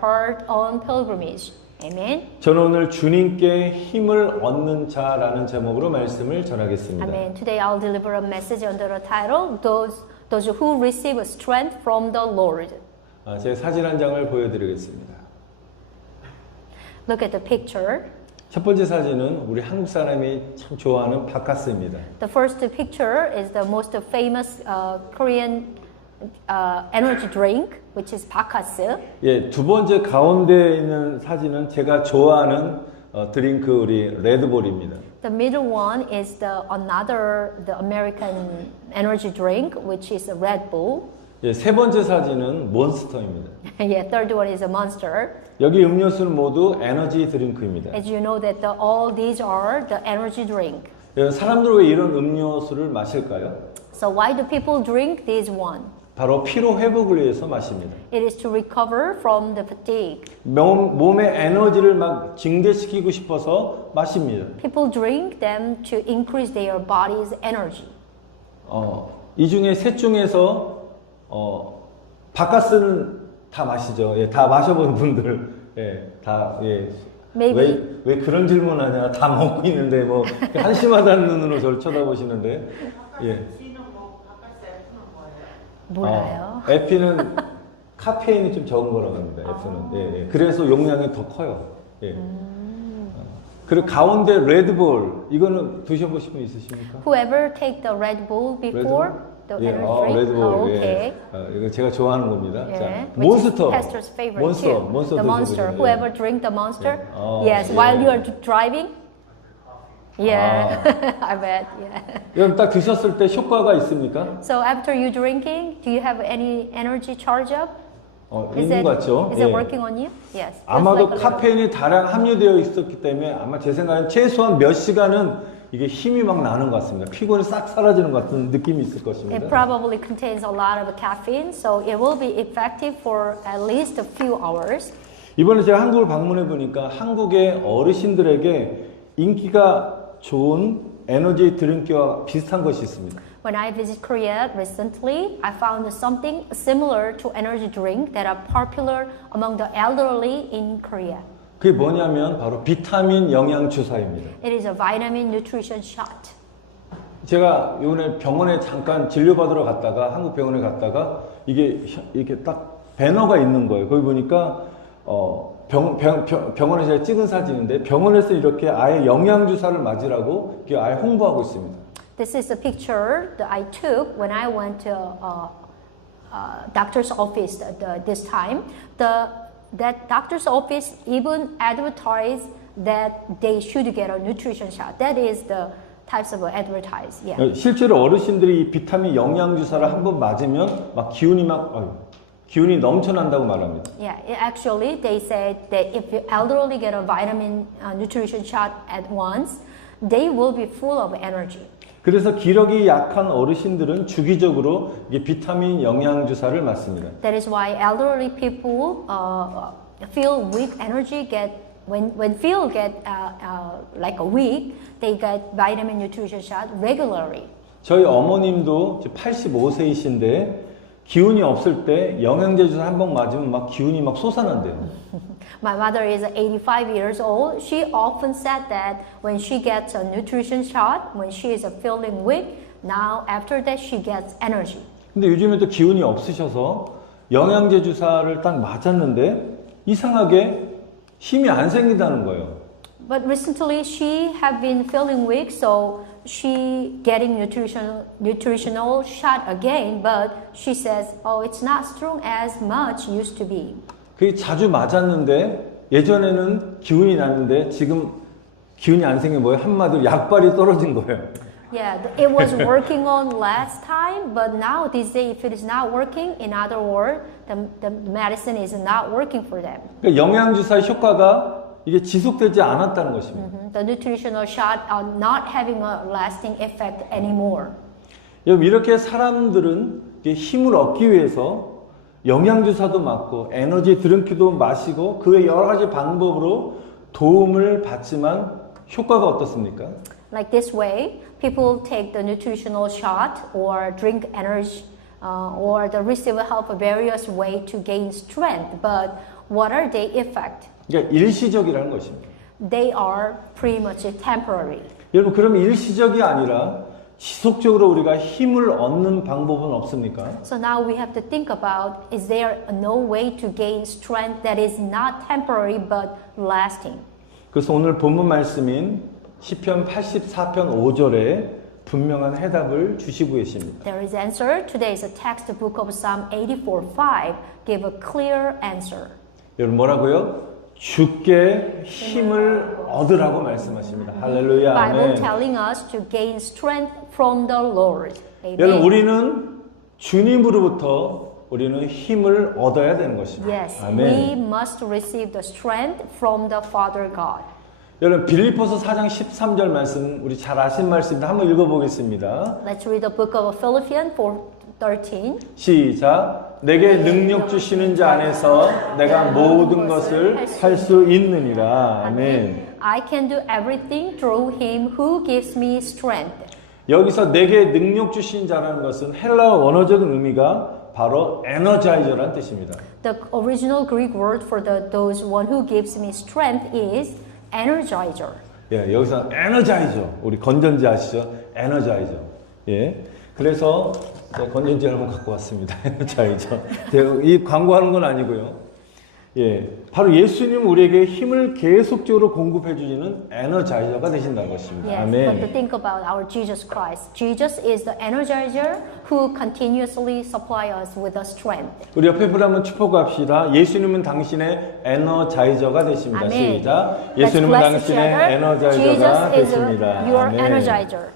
heart on pilgrimage. Amen. 저는 오늘 주님께 힘을 얻는 자라는 제목으로 말씀을 전하겠습니다. Amen. Today I'll deliver a message under the title Those those who receive strength from the Lord. 아, 제 사진 한 장을 보여드리겠습니다. Look at the picture. 첫 번째 사진은 우리 한국 사람이 참 좋아하는 바카스입니다. The first picture is the most famous uh, Korean uh, energy drink, which is Bakasu. 예, 두 번째 가운데 있는 사진은 제가 좋아하는 어, 드링크 우리 레드볼입니다. The middle one is the another the American energy drink, which is a Red Bull. 예, 세 번째 사진은 몬스터입니다. yeah, third one is a Monster. 여기 음료수는 모두 에너지 드링크입니다. As you know that the, all these are the energy drink. 예, 사람들 왜 이런 음료수를 마실까요? So why do people drink this one? 바로 피로 회복을 위해서 마십니다. It is to recover from the fatigue. 몸, 몸의 에너지를 막 증대시키고 싶어서 마십니다. People drink them to increase their body's energy. 어, 이 중에 셋 중에서 어, 바카스는 다 마시죠. 예, 다 마셔본 분들, 예, 다 예. Maybe. 왜, 왜 그런 질문하냐? 다 먹고 있는데 뭐 한심하다는 눈으로 저를 쳐다보시는데, 예. 몰라요. 어, 에피는 카페인이 좀 적은 거라고 합니다. F는. 예, 예. 그래서 용량이 더 커요. 예. 어, 그리고 가운데 레드볼 이거는 드셔보신 분 있으십니까? Whoever take the Red Bull before the 예, energy 어, drink. 레드볼. Oh, 예. okay. 어, 이거 제가 좋아하는 겁니다. Yeah, 자, which 몬스터. pastor's favorite 몬스터, too. 몬스터 the monster. 드셔보시면 Whoever drink the monster, Yeah. Oh, yes, yeah. while you are driving. Yeah, I bet. Yeah. 여러분 딱 드셨을 때 효과가 있습니까? So after you drinking, do you have any energy charge up? 어, Is 있는 it, 것 같죠? is 예. it working on you? Yes. just 아마도 like a little. 카페인이 다량 함유되어 있었기 때문에 아마 제 생각엔 최소한 몇 시간은 이게 힘이 막 나는 것 같습니다. 피곤이 싹 사라지는 것 같은 느낌이 있을 It 것입니다. probably contains a lot of caffeine, so it will be effective for at least a few hours. 이번에 제가 한국을 방문해 보니까 한국의 어르신들에게 인기가 좋은 에너지 드링크와 비슷한 것이 있습니다. When I visit Korea recently, I found something similar to energy drink that are popular among the elderly in Korea. 그게 뭐냐면 바로 비타민 영양 주사입니다. It is a vitamin nutrition shot. 제가 이번에 병원에 잠깐 진료받으러 갔다가 한국 병원에 갔다가 이게 이렇게 딱 배너가 있는 거예요. 거기 보니까 어 병, 병, 병, 병 원에 제가 찍은 사진인데 병원에서 이렇게 아예 영양 주사를 맞으라고 아예 홍보하고 있습니다. This is a picture that I took when I went to uh, uh, doctor's office the, this time. The that doctor's office even advertised that they should get a nutrition shot. That is the types of advertise. Yeah. 어, 실제로 어르신들이 이 비타민 영양 주사를 한번 맞으면 막 기운이 막 어휴, 기운이 넘쳐난다고 말합니다. Yeah, actually, they said that if elderly get a vitamin uh, nutrition shot at once, they will be full of energy. 그래서 기력이 약한 어르신들은 주기적으로 이게 비타민 영양 주사를 맞습니다. That is why elderly people uh, feel weak energy get when when feel get uh, uh, like a weak, they get vitamin nutrition shot regularly. 저희 어머님도 85세이신데 기운이 없을 때 영양제 주사 한 번 맞으면 막 기운이 막 솟아난대요. My mother is 85 years old. She often said that when she gets a nutrition shot, when she is feeling weak, now after that she gets energy. 근데 요즘에 또 기운이 없으셔서 영양제 주사를 딱 맞았는데 이상하게 힘이 안 생긴다는 거예요. But recently she have been feeling weak, so she getting nutritional nutritional shot again. But she says, oh, it's not strong as much used to be. 그게 자주 맞았는데 예전에는 기운이 났는데 지금 기운이 안 생긴 뭐예요? 한마디로 약발이 떨어진 거예요. Yeah, th- it was working on last time, but now this day, if it is not working, in other words, the, the medicine is not working for them. 그러니까 영양주사의 효과가 이게 지속되지 않았다는 것입니다. Mhm. The nutritional shot are not having a lasting effect anymore. 여러분 이렇게 사람들은 힘을 얻기 위해서 영양주사도 맞고 에너지 드링크도 마시고 그 외 여러 가지 방법으로 도움을 받지만 효과가 어떻습니까? Like this way, people take the nutritional shot or drink energy uh, or the receive help various way to gain strength. But what are they effect? 그러니까 일시적이라는 것입니다. They are pretty much temporary. 여러분 그러면 일시적이 아니라 지속적으로 우리가 힘을 얻는 방법은 없습니까? So now we have to think about is there no way to gain strength that is not temporary but lasting? 그래서 오늘 본문 말씀인 시편 84편 5절에 분명한 해답을 주시고 계십니다. There is answer. Today's text book of Psalm 84:5 give a clear answer. 여러분 뭐라고요? 주께 힘을 얻으라고 말씀하십니다. 할렐루야. Bible 아멘. telling us to gain strength from the Lord. 여러분. 우리는 주님으로부터 우리는 힘을 얻어야 되는 것입니다. Yes, 아멘. must receive the strength from the Father God. 여러분 빌립보서 4장 13절 말씀 우리 잘 아신 말씀인데 한번 읽어보겠습니다. Let's read the book of Philippians 4:13. 시작. 내게 능력 주시는 자 안에서 내가 모든 것을 할 수 있느니라. 아멘. I can do everything through him who gives me strength. 여기서 내게 능력 주신 자라는 것은 헬라어 원어적인 의미가 바로 에너자이저라는 뜻입니다. The original Greek word for the those one who gives me strength is energizer. 예, 여기서 에너자이저. 우리 건전지 아시죠? 에너자이저. 예. 그래서 건전지를 한번 갖고 왔습니다. 에너자이저. 제가 이 광고하는 건 아니고요. 예. 바로 예수님 우리에게 힘을 계속적으로 공급해 주시는 에너자이저가 되신다는 것입니다. Yes, but 아멘. think about our Jesus Christ. Jesus is the energizer who continuously supply us with the strength. 우리 옆에 분 한번 축복합시다. 예수님은 당신의 에너자이저가 되십니다. 아멘. 시작. 예수님은 당신의. 에너자이저가 Jesus is 되십니다. your 아멘. energizer.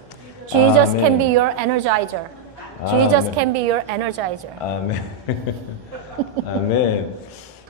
Jesus 아멘. can be your energizer. Jesus can be your energizer. 아멘. 아멘.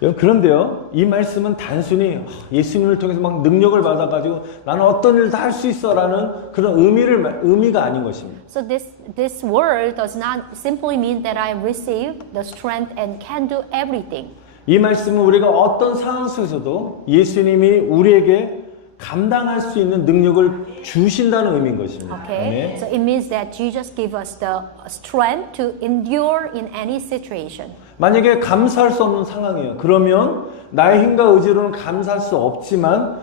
여러분, 그런데요, 이 말씀은 단순히 예수님을 통해서 막 능력을 받아가지고 나는 어떤 일도 할수 있어라는 그런 의미를, 말- 의미가 아닌 것입니다. So this this word does not simply mean that I receive the strength and can do everything. 이 말씀은 우리가 어떤 상황 속에서도 예수님이 우리에게 감당할 수 있는 능력을 주신다는 의미인 것입니다. Okay, so it means that Jesus give us the strength to endure in any situation. 만약에 감사할 수 없는 상황이에요. 그러면 나의 힘과 의지로는 감사할 수 없지만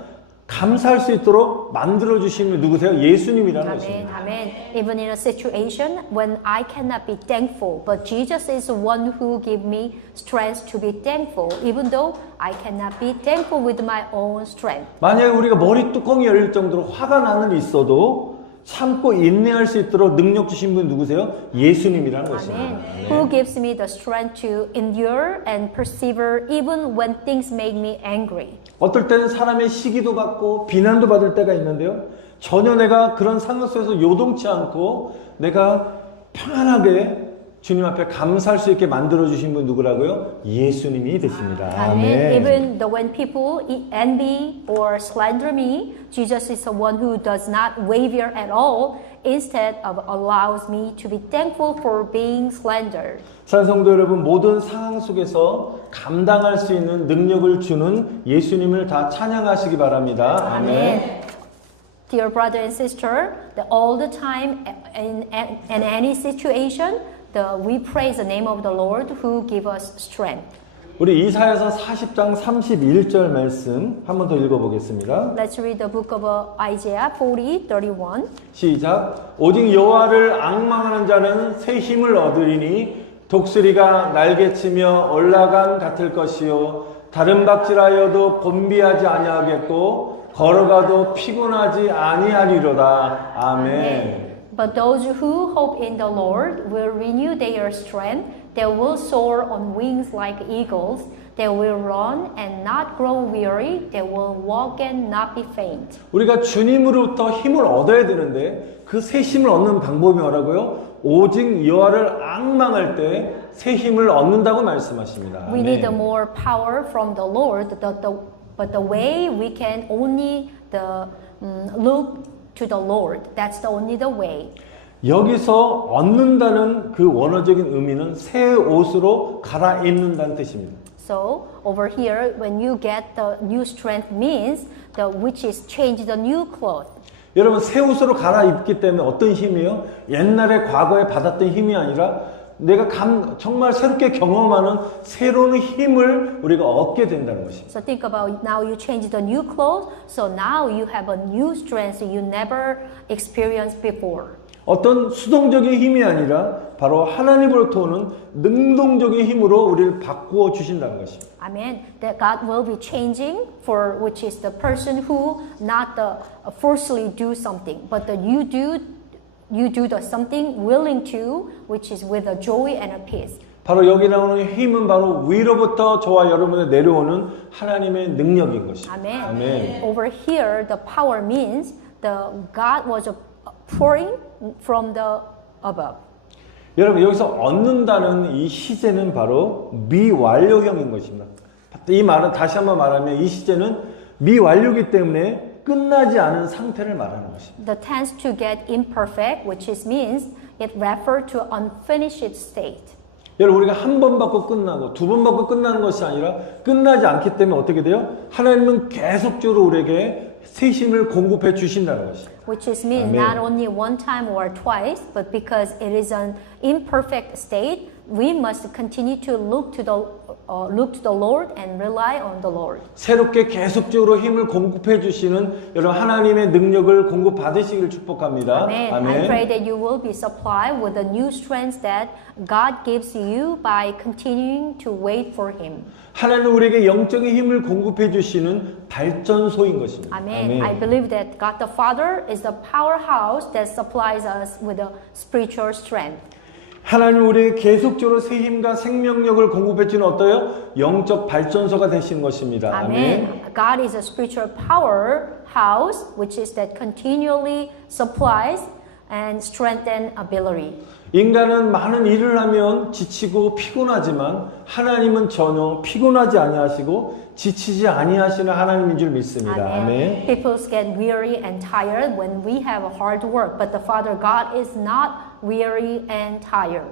감사할 수 있도록 만들어 주시는 누구세요? 예수님이라는 것입니다. amen. Even in a situation when I cannot be thankful, but Jesus is the one who give me strength to be thankful, even though I cannot be thankful with my own strength. 만약에 우리가 머리 뚜껑이 열릴 정도로 화가 나는 있어도 참고 인내할 수 있도록 능력 주신 분 누구세요? 예수님이라는 것입니다. Who gives me the strength to endure and persevere even when things make me angry? 어떨 때는 사람의 시기도 받고 비난도 받을 때가 있는데요. 전혀 내가 그런 상황 속에서 요동치 않고 내가 평안하게 주님 앞에 감사할 수 있게 만들어 주신 분 누구라고요? 예수님이 되십니다. Amen. Even though when people e- envy or slander me, Jesus is the one who does not waver at all. Instead of allows me to be thankful for being slandered. 사랑 성도 여러분 모든 상황 속에서 감당할 수 있는 능력을 주는 예수님을 다 찬양하시기 바랍니다. 아멘. Amen. Dear brother and sister, the, all the time in, in, in any situation, the, we praise the name of the Lord who give us strength. 우리 이사야서 40장 31절 말씀 한 번 더 읽어보겠습니다. Let's read the book of uh, Isaiah 40, 31. 시작. 오직 여호와를 악망하는 자는 새 힘을 얻으리니 독수리가 날개치며 올라간 같을 것이요 다른 박질하여도 곤비하지 아니하겠고 걸어가도 피곤하지 아니하리로다. 아멘. But those who hope in the Lord will renew their strength. They will soar on wings like eagles. They will run and not grow weary. They will walk and not be faint. 우리가 주님으로부터 힘을 얻어야 되는데 그 새 힘을 얻는 방법이 뭐라고요? 오직 여호와를 악망할 때 새 힘을 얻는다고 말씀하십니다. We need 아멘. more power from the Lord. The, the, but the way we can only the, um, look to the Lord. That's the only the way. 여기서 얻는다는 그 원어적인 의미는 새 옷으로 갈아입는다는 뜻입니다. So over here, when you get the new strength means the which is change the new cloth. 여러분 새 옷으로 갈아입기 때문에 어떤 힘이요? 옛날에 과거에 받았던 힘이 아니라 내가 감, 정말 새롭게 경험하는 새로운 힘을 우리가 얻게 된다는 것입니다. So think about now you change the new clothes, so now you have a new strength you never experienced before. 어떤 수동적인 힘이 아니라 바로 하나님으로부터 오는 능동적인 힘으로 우리를 바꾸어 주신다는 것입니다. Amen. That God will be changing for which is the person who not the uh, forcefully do something, but that you do you do the something willing to, which is with a joy and a peace. 바로 여기 나오는 힘은 바로 위로부터 저와 여러분에 내려오는 하나님의 능력인 것입니다. Amen. 아멘. Over here, the power means the God was uh, pouring from the above. 여러분 여기서 얻는다는 이 시제는 바로 미완료형인 것입니다. 이 말은 다시 한번 말하면 이 시제는 미완료기 때문에 끝나지 않은 상태를 말하는 것입니다. The tense to get imperfect, which is means it refer to unfinished state. 여러분 우리가 한 번 받고 끝나고 두 번 받고 끝나는 것이 아니라 끝나지 않기 때문에 어떻게 돼요? 하나님은 계속적으로 우리에게 새 힘을 공급해 주신다는 것입니다. Which is means not only one time or twice, but because it is an imperfect state, we must continue to look to the uh, look to the Lord and rely on the Lord. 새롭게 계속적으로 힘을 공급해 주시는 여러분 하나님의 능력을 공급 받으시기를 축복합니다. Amen. I pray that you will be supplied with the new strength that God gives you by continuing to wait for Him. 하나님은 우리에게 영적인 힘을 공급해 주시는 발전소인 것입니다. Amen. I believe that God the Father is the powerhouse that supplies us with a spiritual strength. 하나님 우리에게 계속적으로 새 힘과 생명력을 공급해 주는 어떠요? 영적 발전소가 되시는 것입니다. Amen. God is a spiritual powerhouse, which is that continually supplies and strengthen ability. 인간은 많은 일을 하면 지치고 피곤하지만 하나님은 전혀 피곤하지 아니하시고 지치지 아니하시는 하나님인 줄 믿습니다. 아멘. People get weary and tired when we have hard work, but the Father God is not weary and tired.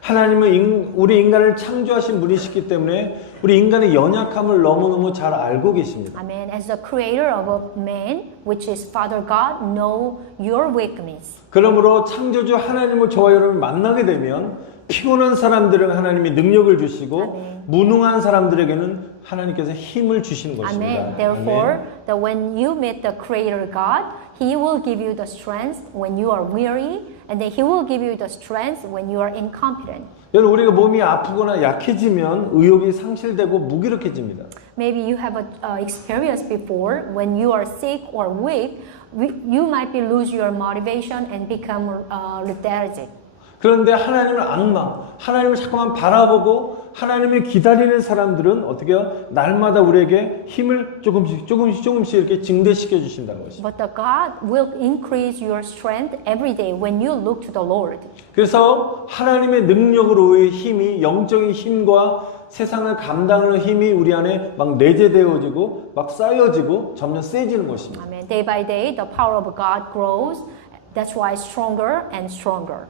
하나님은 인- 우리 인간을 창조하신 분이시기 때문에 우리 인간의 연약함을 너무너무 잘 알고 계십니다. Amen. As the creator of man, which is Father God, know your weakness. 그러므로 창조주 하나님을 저와 여러분 만나게 되면 피곤한 사람들은 하나님이 능력을 주시고 무능한 사람들에게는 하나님께서 힘을 주시는 것입니다. Amen. Therefore, that when you meet the creator God, he will give you the strength when you are weary, and then he will give you the strength when you are incompetent. 여러분 우리가 몸이 아프거나 약해지면 의욕이 상실되고 무기력해집니다. Maybe you have a uh, experience before when you are sick or weak, we, you might be lose your motivation and become uh, lethargic. 그런데 하나님을 악망, 하나님을 자꾸만 바라보고 하나님을 기다리는 사람들은 어떻게 해요? 날마다 우리에게 힘을 조금씩 조금씩 조금씩 이렇게 증대시켜 주신다는 것입니다. But the God will increase your strength every day when you look to the Lord. 그래서 하나님의 능력으로의 힘이 영적인 힘과 세상을 감당하는 힘이 우리 안에 막 내재되어지고 막 쌓여지고 점점 세지는 것입니다. Amen. Day by day, the power of God grows. That's why stronger and stronger.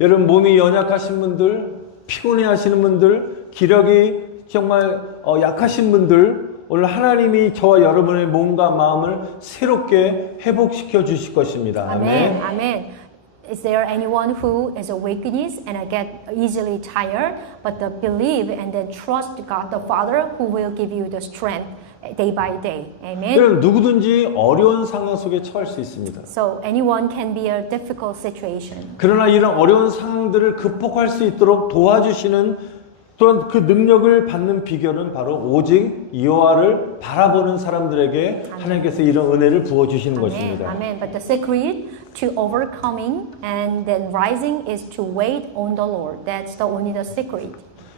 여러분 몸이 연약하신 분들, 피곤해 하시는 분들, 기력이 정말 어, 약하신 분들 오늘 하나님이 저와 여러분의 몸과 마음을 새롭게 회복시켜 주실 것입니다. Amen. Amen. Is there anyone who is a weakness and I get easily tired, but the believe and then trust God the Father who will give you the strength day by day. Amen. 여러분 누구든지 어려운 상황 속에 처할 수 있습니다. So anyone can be a difficult situation. 그러나 이런 어려운 상황들을 극복할 수 있도록 도와주시는 또한 그 능력을 받는 비결은 바로 오직 여호와를 바라보는 사람들에게 하나님께서 이런 은혜를 부어 주시는 Amen. 것입니다. Amen. But the secret to overcoming and then rising is to wait on the Lord. That's the only the secret.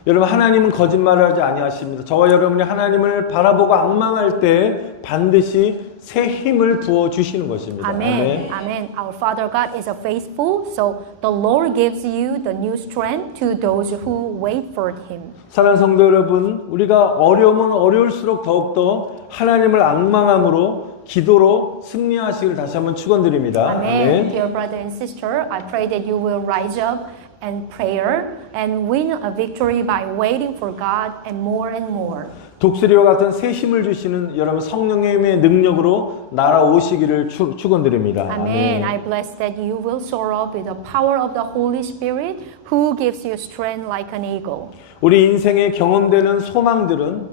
여러분 하나님은 거짓말을 하지 아니하십니다. 저와 여러분이 하나님을 바라보고 악망할 때 반드시 새 힘을 부어 주시는 것입니다. Amen. Amen. Our Father God is faithful, so the Lord gives you the new strength to those who wait for Him. 사랑하는 성도 여러분, 우리가 어려우면 어려울수록 더욱더 하나님을 악망함으로 기도로 승리하시길 다시 한번 축원드립니다. Amen. Dear brother and sister, I pray that you will rise up and prayer and win a victory by waiting for God and more and more. 독수리와 같은 새 힘을 주시는 여러분 성령님의 능력으로 날아오시기를 축- 축원드립니다. Amen. I bless that you will soar up with the power of the Holy Spirit who gives you strength like an eagle. 우리 인생에 경험되는 소망들은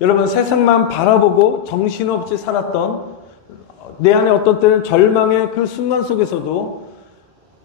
여러분 세상만 바라보고 정신없이 살았던 내 안에 어떤 때는 절망의 그 순간 속에서도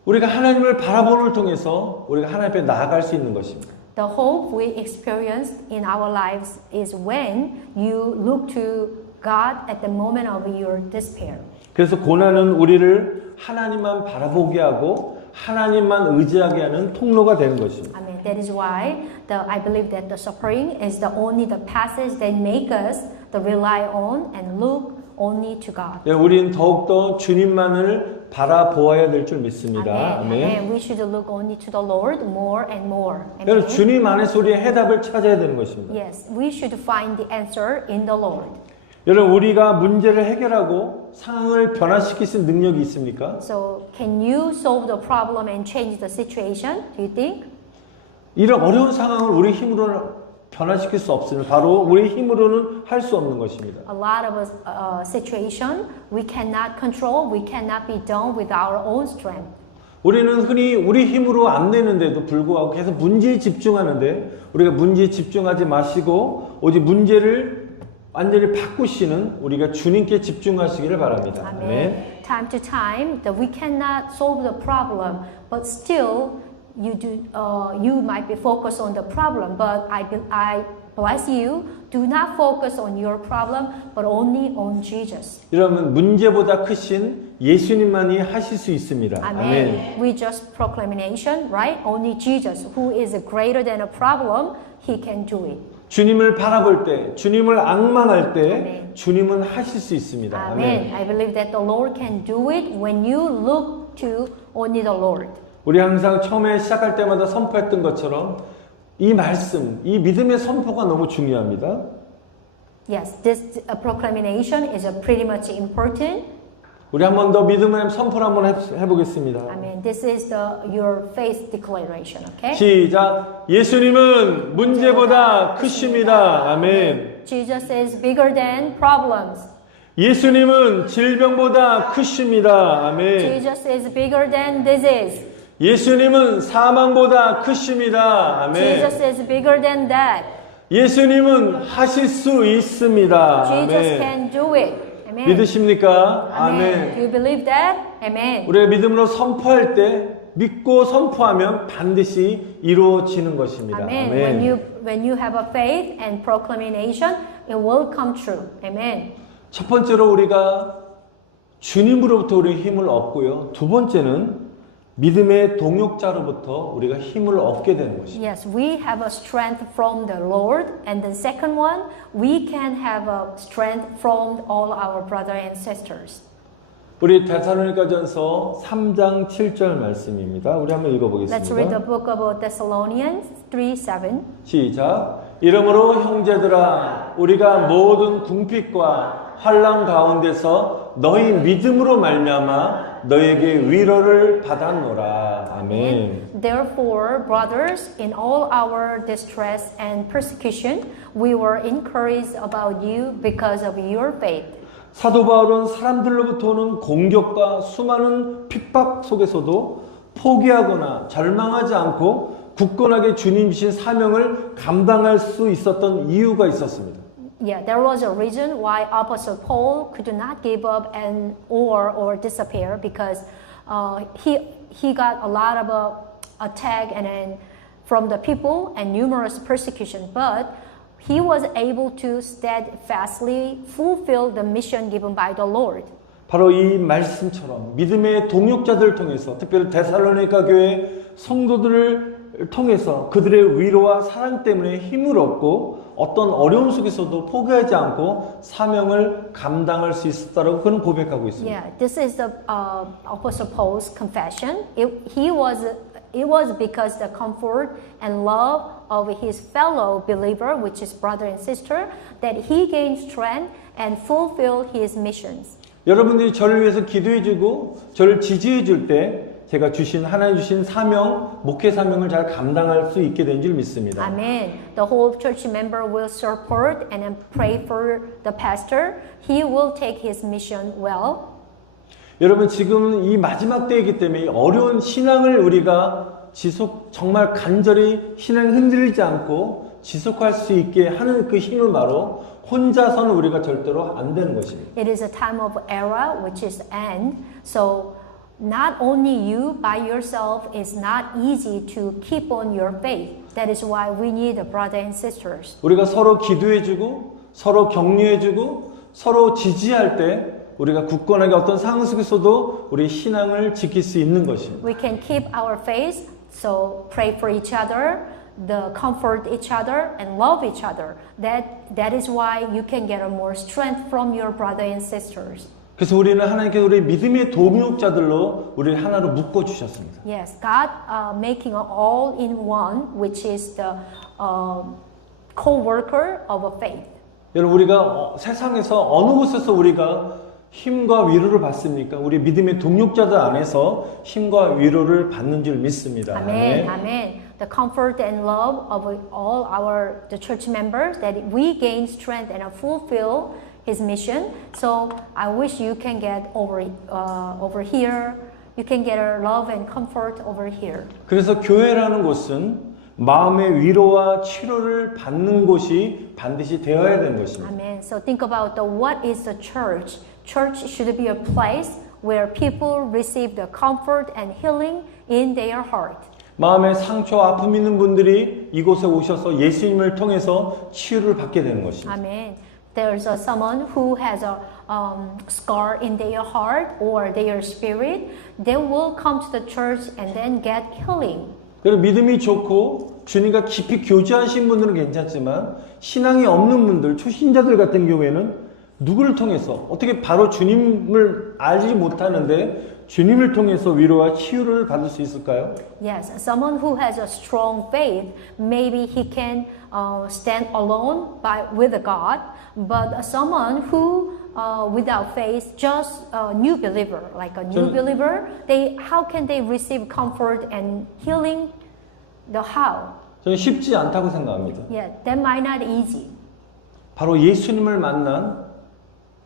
우리가 하나님을 바라보는 통해서 우리가 하나님 앞에 나아갈 수 있는 것입니다. The hope we experience in our lives is when you look to God at the moment of your despair. 그래서 고난은 우리를 하나님만 바라보게 하고 하나님만 의지하게 하는 통로가 되는 것입니다. Amen. That is why the, I believe that the suffering is the only the passage that make us to rely on and look only to God. 네, 우리는 더욱더 주님만을 바라보아야 될 줄 믿습니다. 아멘. Amen. We should look only to the Lord more and more. 여러분. 주님 안에서 우리의 해답을 찾아야 되는 것입니다. Yes, we should find the answer in the Lord. 여러분 우리가 문제를 해결하고 상황을 변화시킬 수 있는 능력이 있습니까? So, can you solve the problem and change the situation? Do you think? 이런 어려운 상황을 우리 힘으로는 변화시킬 수 없으면 바로 우리 힘으로는 할 수 없는 것입니다. A lot of uh, situation we cannot control, we cannot be done with our own strength. 우리는 흔히 우리 힘으로 안 되는데도 불구하고 계속 문제에 집중하는데 우리가 문제에 집중하지 마시고 오직 문제를 완전히 바꾸시는 우리가 주님께 집중하시기를 바랍니다. 아멘. Time to time, that we cannot solve the problem, but still, you do. Uh, you might be focused on the problem, but I, be- I bless you. Do not focus on your problem, but only on Jesus. 여러분 문제보다 크신 예수님만이 하실 수 있습니다. Amen. We just proclamation, right? Only Jesus, who is greater than a problem, He can do it. 주님을 바라볼 때, 주님을 악망할 때, 아멘. 주님은 하실 수 있습니다. Amen. I believe that the Lord can do it when you look to only the Lord. 우리 항상 처음에 시작할 때마다 선포했던 것처럼 이 말씀, 이 믿음의 선포가 너무 중요합니다. Yes, this uh, proclamation is uh, pretty much important. 우리 한 번 더 믿음의 선포를 한번 해- 해보겠습니다. I mean, this is the your faith declaration. Okay. 시작. 예수님은 문제보다 크십니다. 아멘. Jesus is bigger than problems. 예수님은 질병보다 크십니다. 아멘. Jesus is bigger than disease. 예수님은 사망보다 크십니다. 아멘. Jesus is bigger than that. 예수님은 하실 수 있습니다. Jesus 아멘. can do it. Amen. 믿으십니까? Amen. 아멘. Do you believe that? Amen. 우리가 믿음으로 선포할 때 믿고 선포하면 반드시 이루어지는 것입니다. Amen. When you when you have a faith and proclamation, it will come true. Amen. 첫 번째로 우리가 주님으로부터 우리 힘을 얻고요. 두 번째는 믿음의 동역자로부터 우리가 힘을 얻게 되는 것입니다. Yes, we have a strength from the Lord, and the second one, we can have a strength from all our brother and sisters. 우리 데살로니가전서 3장 7절 말씀입니다. 우리 한번 Let's read the 읽어보겠습니다. book of Thessalonians 3 7. 시작. 이러므로 형제들아 우리가 모든 궁핍과 환란 가운데서 너희 믿음으로 말미암아 너에게 위로를 받았노라. 아멘. Therefore, brothers, in all our distress and persecution, we were encouraged about you because of your faith. 사도 바울은 사람들로부터 오는 공격과 수많은 핍박 속에서도 포기하거나 절망하지 않고 굳건하게 주님이신 사명을 감당할 수 있었던 이유가 있었습니다. Yeah, there was a reason why Apostle Paul could not give up and or or disappear because uh, he he got a lot of uh, attack and then from the people and numerous persecution, but he was able to steadfastly fulfill the mission given by the Lord. 바로 이 말씀처럼 믿음의 동역자들을 통해서 특별히 데살로니가 교회 성도들을 통해서 그들의 위로와 사랑 때문에 힘을 얻고 어떤 어려움 속에서도 포기하지 않고 사명을 감당할 수 있었다라고 그는 고백하고 있습니다. Yeah, this is the uh, Apostle Paul's confession. It, he was it was because the comfort and love of his fellow believer, which is brother and sister, that he gained strength and fulfilled his missions. 여러분들이 저를 위해서 기도해주고 저를 지지해줄 때 제가 주신 하나님 주신 사명, 목회 사명을 잘 감당할 수 있게 된 줄 믿습니다. Amen. The whole church member will support and pray for the pastor. He will take his mission well. 여러분 지금 이 마지막 때이기 때문에 이 어려운 신앙을 우리가 지속 정말 간절히 신앙 흔들리지 않고 지속할 수 있게 하는 그 힘은 바로 혼자서는 우리가 절대로 안 되는 것입니다. It is a time of era which is end. So not only you by yourself is not easy to keep on your faith. That is why we need the brother and sisters. 우리가 서로 기도해주고 서로 격려해주고 서로 지지할 때 우리가 굳건하게 어떤 상황 속에서도 우리 신앙을 지킬 수 있는 것입니다. We can keep our faith. So pray for each other, the comfort each other and love each other. That that is why you can get a more strength from your brother and sisters. 그래서 우리는 하나님께서 우리 믿음의 동역자들로 우리를 하나로 묶어 주셨습니다. Yes, God uh, making all in one, which is the um, co-worker of a faith. 여러분 우리가 어, 세상에서 어느 곳에서 우리가 힘과 위로를 받습니까? 우리 믿음의 동역자들 안에서 힘과 위로를 받는 줄 믿습니다. Amen. Amen. The comfort and love of all our the church members that we gain strength and fulfill His mission. So I wish you can get over uh, over here. You can get a love and comfort over here. 그래서 교회라는 곳은 마음의 위로와 치료를 받는 곳이 반드시 되어야 되는 것입니다. Amen. So think about the what is the church? Church should be a place where people receive the comfort and healing in their heart. 마음에 상처, 아픔 있는 분들이 이곳에 오셔서 예수님을 통해서 치유를 받게 되는 것입니다. Amen. There's a, someone who has a um, scar in their heart or their spirit. They will come to the church and then get healing. 그리고 믿음이 좋고 주님과 깊이 교제하신 분들은 괜찮지만 신앙이 없는 분들, 초신자들 같은 경우에는 누구를 통해서 어떻게 바로 주님을 알지 못하는데 주님을 통해서 위로와 치유를 받을 수 있을까요? Yes, someone who has a strong faith, maybe he can uh, stand alone by with God. But someone who uh, without faith, just a new believer, like a new 저는- believer, they how can they receive comfort and healing? The how? 저는 쉽지 않다고 생각합니다. Yeah, that might not easy. 바로 예수님을 만난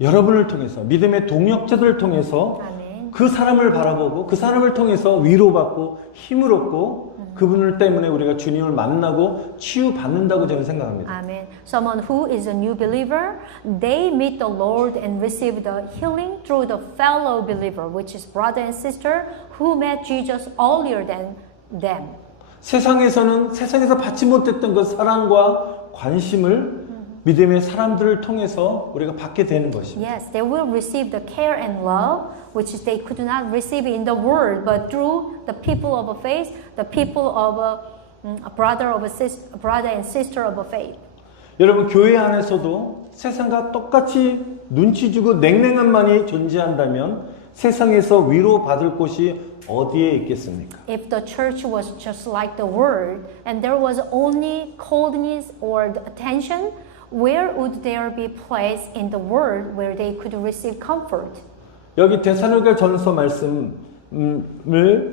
여러분을 통해서 믿음의 동역자들을 통해서 Amen. 그 사람을 바라보고 그 사람을 통해서 위로받고 힘을 얻고 그분을 때문에 우리가 주님을 만나고 치유받는다고 저는 생각합니다. Amen. Someone who is a new believer, they meet the Lord and receive the healing through the fellow believer, which is brother and sister who met Jesus earlier than them. 세상에서는 세상에서 받지 못했던 그 사랑과 관심을 믿음의 사람들을 통해서 우리가 받게 되는 것입니다. Yes, they will receive the care and love which they could not receive in the world, but through the people of a faith, the people of a, mm, a brother of a sis, a brother and sister of a faith. 여러분 교회 안에서도 세상과 똑같이 눈치 주고 냉랭함만이 존재한다면 세상에서 위로받을 곳이 어디에 있겠습니까? If the church was just like the world and there was only coldness or attention, where would there be place in the world where they could receive comfort? 여기 데살로니가 전서 말씀을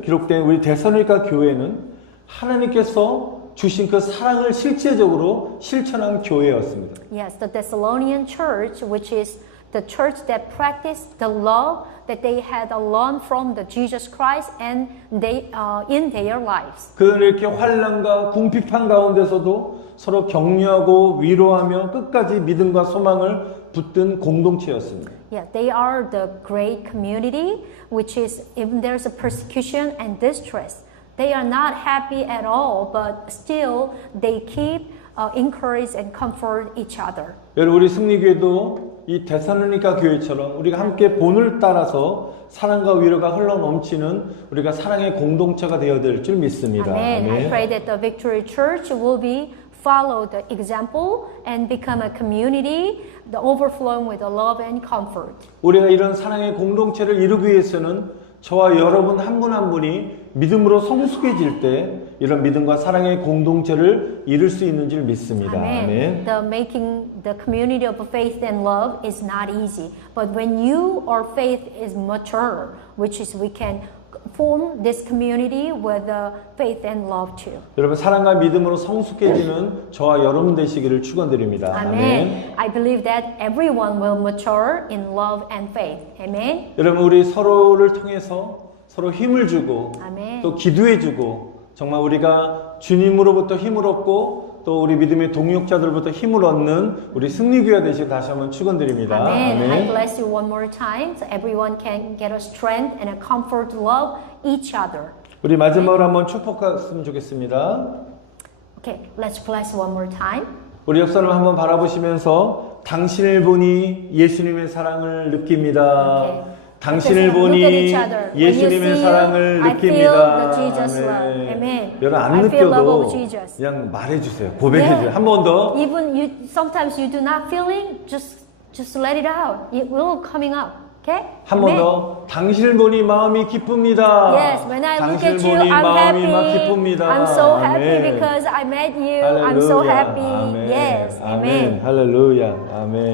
기록된 우리 데살로니가 교회는 하나님께서 주신 그 사랑을 실제적으로 실천한 교회였습니다. Yes, the Thessalonian church, which is the church that practiced the love that they had learned from the Jesus Christ and they uh, in their lives. 그는 이렇게 환란과 궁핍한 가운데서도 서로 격려하고 위로하며 끝까지 믿음과 소망을 붙든 공동체였습니다. Yeah, they are the great community, which is even there's a persecution and distress, they are not happy at all, but still they keep uh, encourage and comfort each other. 여러분 우리 승리교회도 이 데살로니가 교회처럼 우리가 함께 본을 따라서 사랑과 위로가 흘러 넘치는 우리가 사랑의 공동체가 되어야 될 줄 믿습니다. Amen. I 아멘. pray that the Victory Church will be follow the example and become a community, the overflowing with the love and comfort. 우리가 이런 사랑의 공동체를 이루기 위해서는 저와 여러분 한 분한 분이 믿음으로 성숙해질 때 이런 믿음과 사랑의 공동체를 이룰 수 있는 줄 믿습니다. 아멘. The making the community of faith and love is not easy, but when you or faith is mature, which is we can form this community with uh, faith and love too. 여러분 사랑과 믿음으로 성숙해지는 저와 여러분 되시기를 축원드립니다. Amen. I believe that everyone will mature in love and faith. Amen. 여러분 우리 서로를 통해서 서로 힘을 주고 아멘. 또 기도해 주고 정말 우리가 주님으로부터 힘을 얻고 또 우리 믿음의 동역자들부터 힘을 얻는 우리 승리교회 되시길 다시 한번 축원드립니다. Amen. I bless you one more time so everyone can get a strength and a comfort to love each other. 우리 마지막으로 한번 축복했으면 좋겠습니다. Okay, let's bless one more time. 우리 옆 사람 한번 바라보시면서 당신을 보니 예수님의 사랑을 느낍니다. Okay. 당신을 보니 예수님의 사랑을 느낍니다. Amen. 여러분 안 느껴도. 그냥 말해주세요. 고백해주세요. 한 번 더. Even you sometimes you do not feeling, just just let it out. It will coming up. Okay? 한번 Amen. 더. 당신을 보니 마음이 기쁩니다. Yes, when I look at you, I'm 마음이 막 happy. 기쁩니다. I'm so happy 아멘. because I met you. I'm so 할렐루야. happy. 아멘. Yes, 아멘. amen. 할렐루야. 아멘.